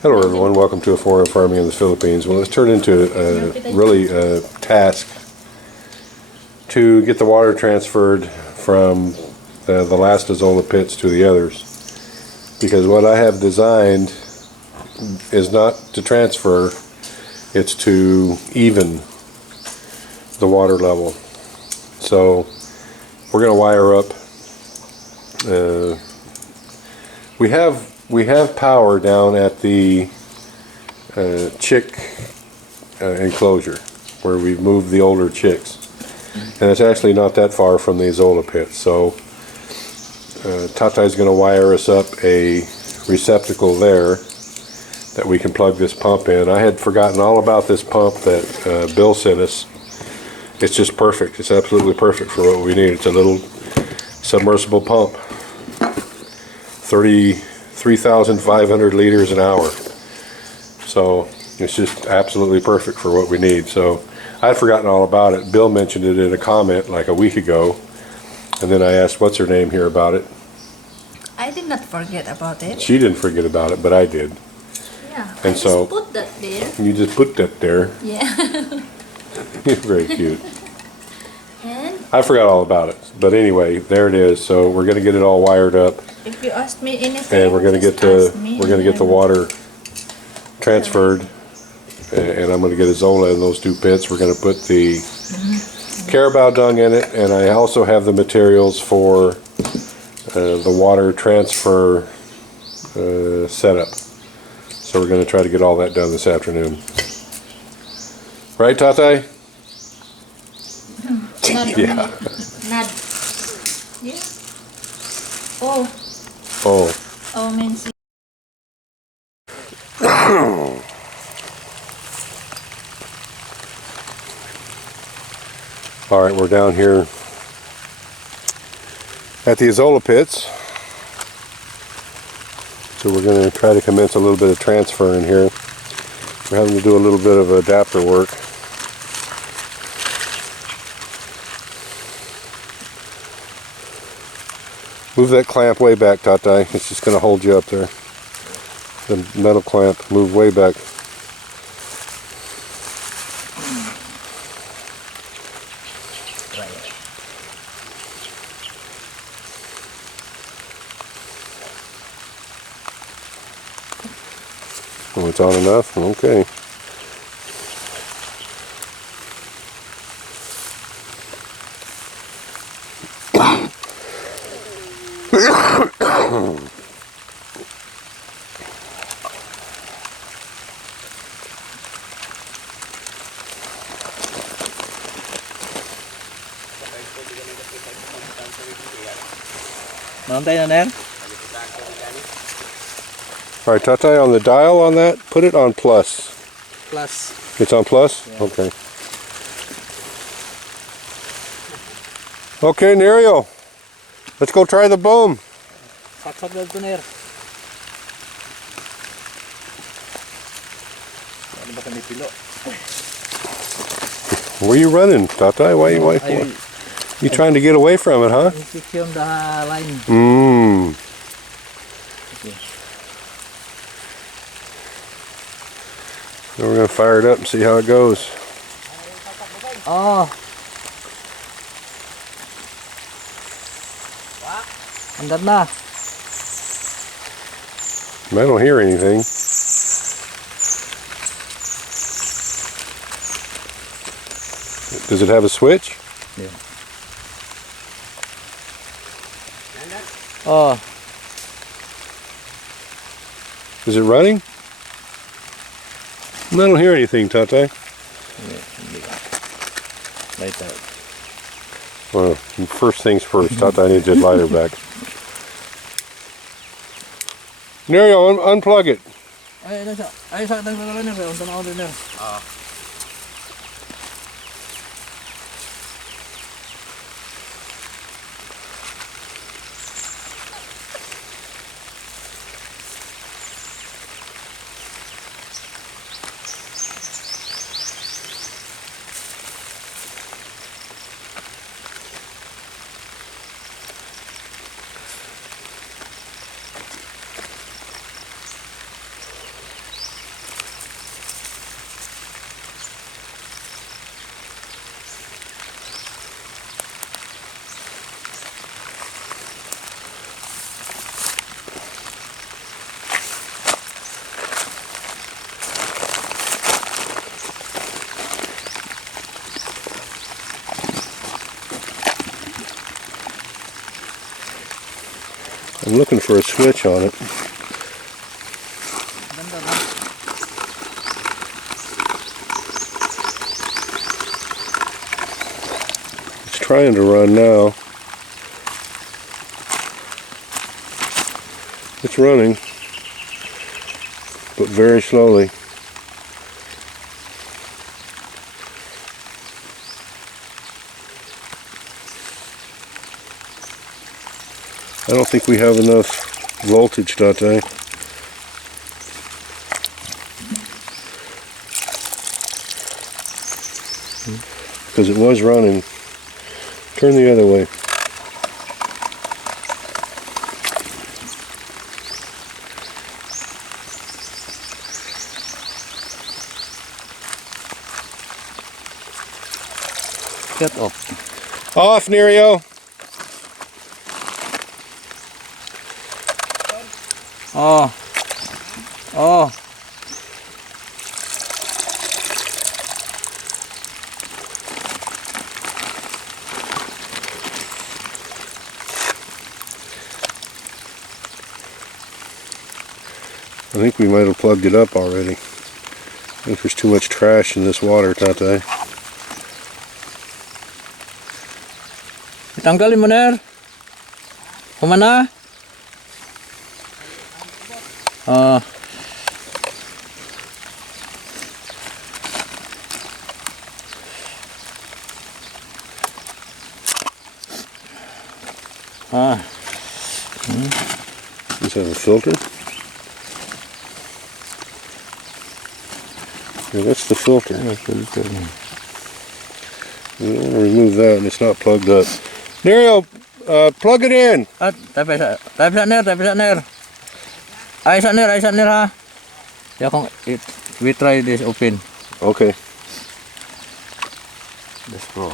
Hello everyone, welcome to Afora Farming in the Philippines. Well, let's turn into a task to get the water transferred from the last Azola pits to the others. Because what I have designed is not to transfer, it's to even the water level. So we're going to wire up. We have power down at the chick enclosure where we've moved the older chicks, and it's actually not that far from the Azola pit. So Tatai's going to wire us up a receptacle there that we can plug this pump in. I had forgotten all about this pump that Bill sent us. It's just perfect. It's absolutely perfect for what we need. It's a little submersible pump, 3,500 liters an hour. So it's just absolutely perfect for what we need. So I'd forgotten all about it. Bill mentioned it in a comment like a week ago, and then I asked what's her name here about it. I did not forget about it. She didn't forget about it, but I did. Yeah. And so just put that there. You just put that there. Yeah. Very cute. And I forgot all about it, but anyway, there it is. So we're going to get it all wired up, if you ask me anything, and we're going to get the water transferred, and I'm going to get Azola in those two pits. We're going to put the carabao dung in it, and I also have the materials for the water transfer setup. So we're going to try to get all that done this afternoon. Right, Tatai? Yeah. Not. Yeah. Oh. Oh. Oh, means. All right, we're down here at the Azola pits. So we're going to try to commence a little bit of transfer in here. We're having to do a little bit of adapter work. Move that clamp way back, Tatai. It's just going to hold you up there. The metal clamp, move way back. Oh, it's on enough? Okay. Mantay na ner? All right, Tatai, on the dial on that, put it on plus. Plus. It's on plus? Yeah. Okay. Okay, Nerio. Let's go try the boom. Saksak na ito ner. Ano ba kami pilo? Where are you running, Tatai? Why you trying to get away from it, huh? Insecure the line. Mmm. Okay. We're going to fire it up and see how it goes. Oh. Andar na. I don't hear anything. Does it have a switch? Yeah. Oh. Is it running? I don't hear anything, Tatai. Later. Well, first things first, Tatai needs his lighter back. Nerio, unplug it. Ay, ano siya? Ay, sa naglalaro ner. Unta na order ner. I'm looking for a switch on it. Ganda na. It's trying to run now. It's running, but very slowly. I don't think we have enough voltage, Tate. Because it was running. Turn the other way. Get off. Off, Nerio! Oh. Oh. I think we might have plugged it up already. I think there's too much trash in this water, Tate. Tanggalin mo, Ner. Humana. Ah. Ah. Does it have a filter? Yeah, that's the filter. We don't want to remove that and it's not plugged up. Nerio, plug it in! At, tabi sa Ner. Ay sa Ner ha. Ya kung we try this open. Okay. Let's go.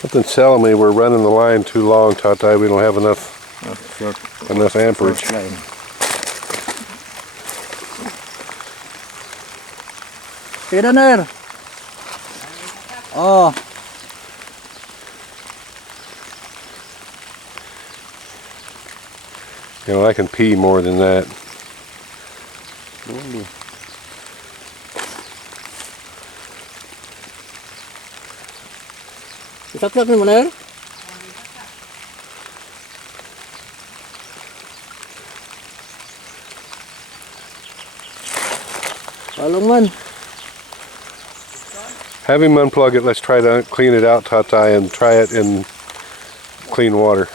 Something's telling me we're running the line too long, Tate. We don't have enough amperage. Sige na, Ner. Oh. You know, I can pee more than that. Isaksakin mo, Ner. Palong man. Have him unplug it. Let's try to clean it out, Tate, and try it in clean water.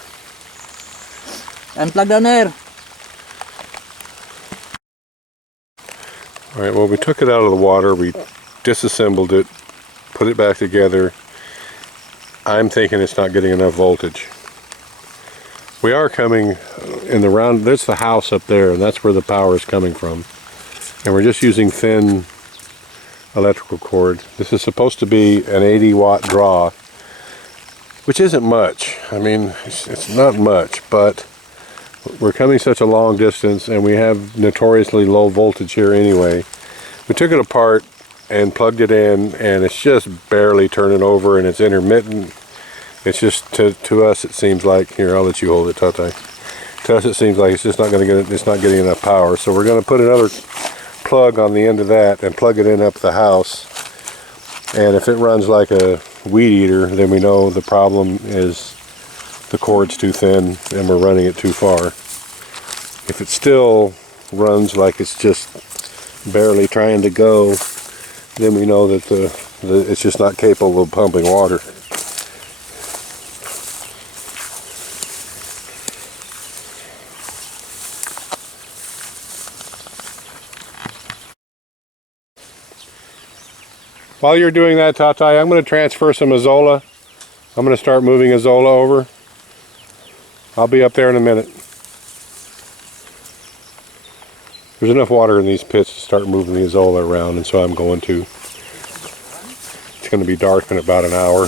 Unplug down, Ner. All right, well, we took it out of the water. We disassembled it, put it back together. I'm thinking it's not getting enough voltage. We are coming in the round, there's the house up there, and that's where the power is coming from. And we're just using thin electrical cord. This is supposed to be an 80-watt draw, which isn't much. I mean, it's not much, but we're coming such a long distance, and we have notoriously low voltage here anyway. We took it apart and plugged it in, and it's just barely turning over, and it's intermittent. It's just to us it seems like, here, I'll let you hold it, Tate. To us it seems like it's just not going to get, it's not getting enough power. So we're going to put another plug on the end of that and plug it in up the house. And if it runs like a weed eater, then we know the problem is the cord's too thin and we're running it too far. If it still runs like it's just barely trying to go, then we know that it's just not capable of pumping water. While you're doing that, Tate, I'm going to transfer some Azola. I'm going to start moving Azola over. I'll be up there in a minute. There's enough water in these pits to start moving the Azola around, and so I'm going to. It's going to be dark in about an hour.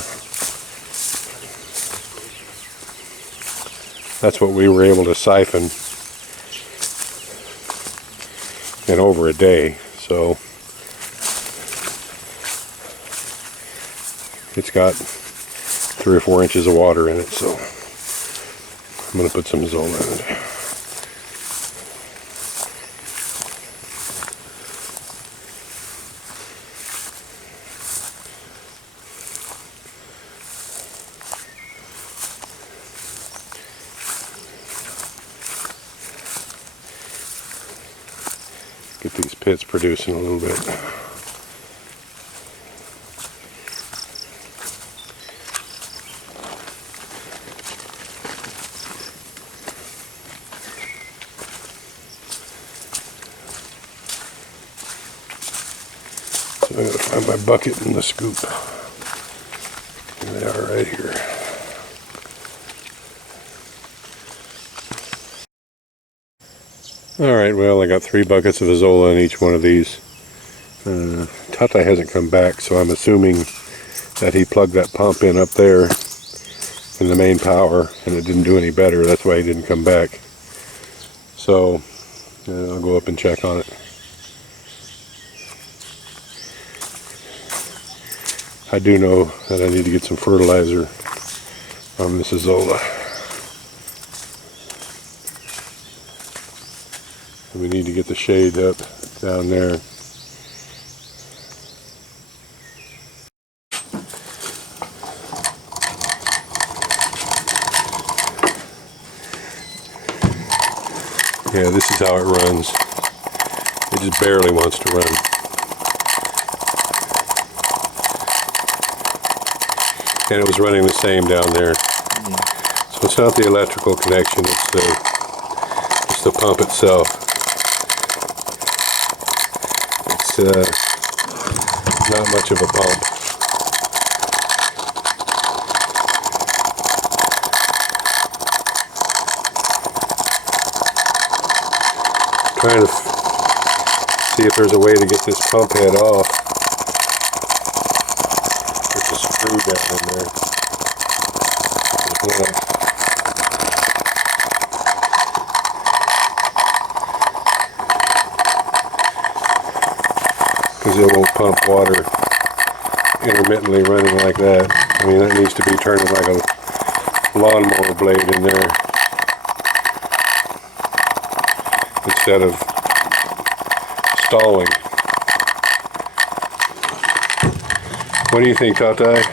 That's what we were able to siphon in over a day. So it's got 3 or 4 inches of water in it, so I'm going to put some Zola in it. Get these pits producing a little bit. So I gotta find my bucket and the scoop. Here they are right here. Alright, well I got 3 buckets of Azolla in each one of these. Tata hasn't come back, so I'm assuming that he plugged that pump in up there in the main power and it didn't do any better. That's why he didn't come back. So I'll go up and check on it. I do know that I need to get some fertilizer on this Azolla. We need to get the shade up down there. Yeah, this is how it runs. It just barely wants to run. And it was running the same down there. So it's not the electrical connection, it's the pump itself. It's not much of a pump. Trying to see if there's a way to get this pump head off. There's a screw down in there. There's one. Because it won't pump water intermittently running like that. I mean, that needs to be turning like a lawnmower blade in there instead of stalling. What do you think, Tata?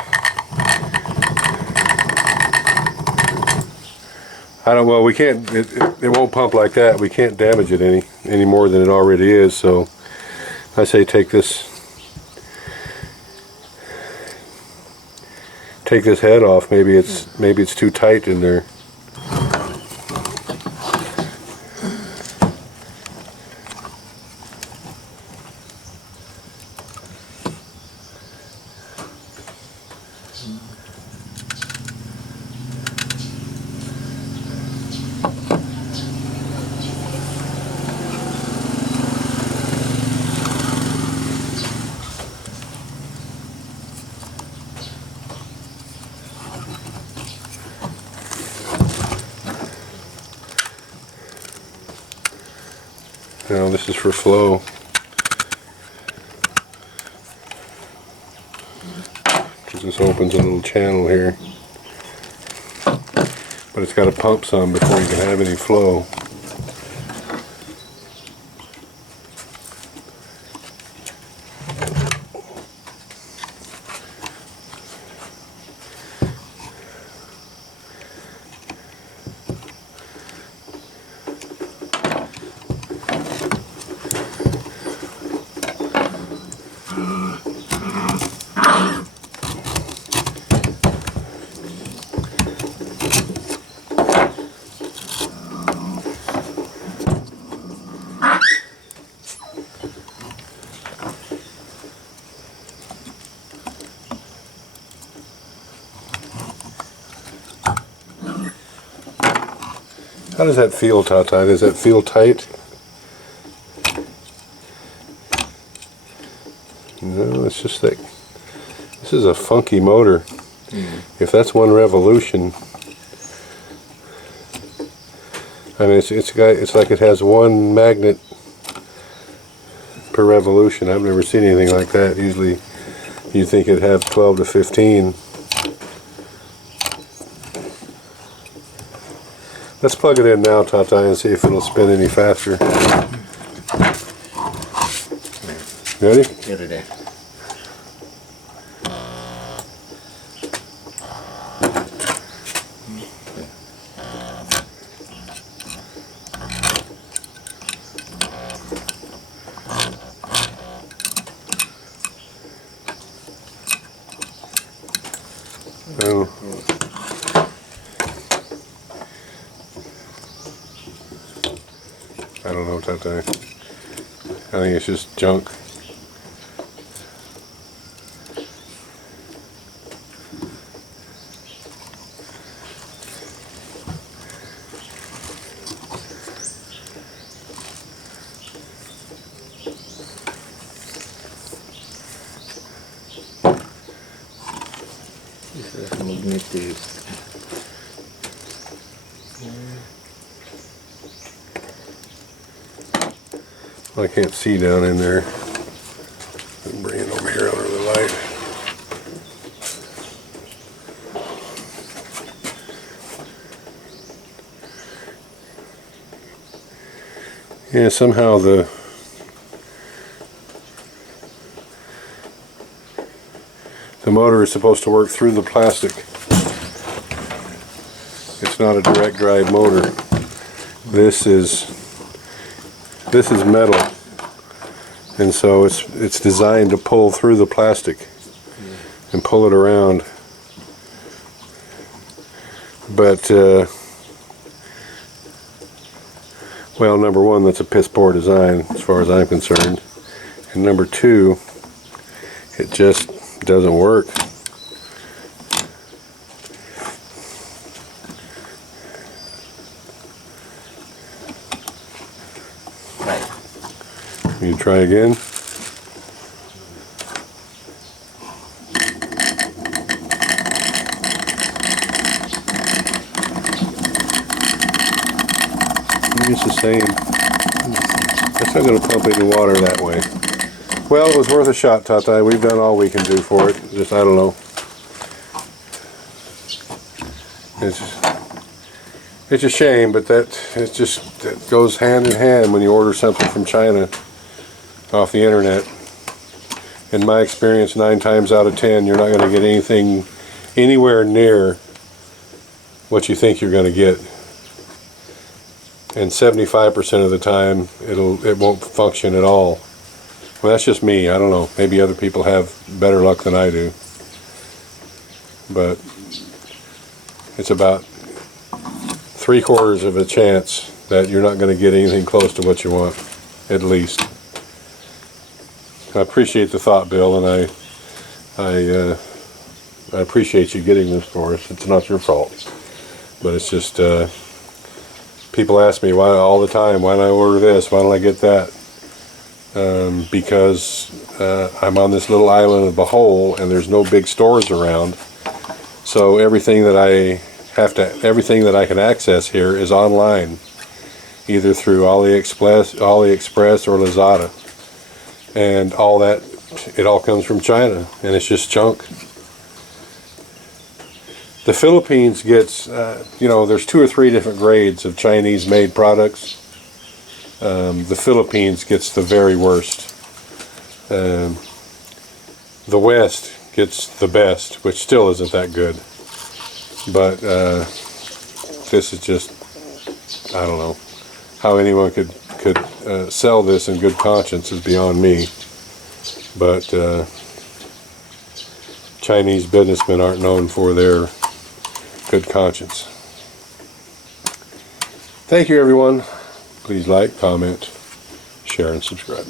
I don't. Well, we can't. It won't pump like that. We can't damage it any more than it already is. So I say take this head off. Maybe it's too tight in there. Now this is for flow. This opens a little channel here, but it's got to pump some before you can have any flow. How does that feel, Tata? Does that feel tight? No, it's just that this is a funky motor. If that's one revolution, I mean, it's like it has one magnet per revolution. I've never seen anything like that. Usually You think it'd have 12 to 15. Let's plug it in now, Tata, and see if it'll spin any faster. Ready? Get it there. Oh. I don't know, Tata. I think it's just junk. This is magnetic. I can't see down in there. Bring it over here under the light. Yeah, somehow the motor is supposed to work through the plastic. It's not a direct drive motor. This is metal, and so it's designed to pull through the plastic and pull it around. But well, number one, that's a piss poor design as far as I'm concerned, and number two, it just doesn't work. Right. You try again. It's the same. It's not going to pump any water that way. Well, it was worth a shot, Tata. We've done all we can do for it. Just, I don't know. It's a shame, but that goes hand in hand when you order something from China off the internet. In my experience, 9 times out of 10, you're not going to get anything anywhere near what you think you're going to get. And 75% of the time, it won't function at all. Well, that's just me. I don't know. Maybe other people have better luck than I do. But it's about 3/4 of a chance that you're not going to get anything close to what you want, at least. I appreciate the thought, Bill, and I appreciate you getting this for us. It's not your fault, but it's just people ask me why all the time. Why don't I order this? Why don't I get that? Because I'm on this little island of a hole, and there's no big stores around. So everything that I can access here is online, either through AliExpress or Lazada, and it all comes from China, and it's just junk. The Philippines gets, there's 2 or 3 different grades of Chinese-made products. The Philippines gets the very worst. The West gets the best, which still isn't that good. But this is just, I don't know. How anyone could sell this in good conscience is beyond me. But Chinese businessmen aren't known for their good conscience. Thank you, everyone. Please like, comment, share, and subscribe.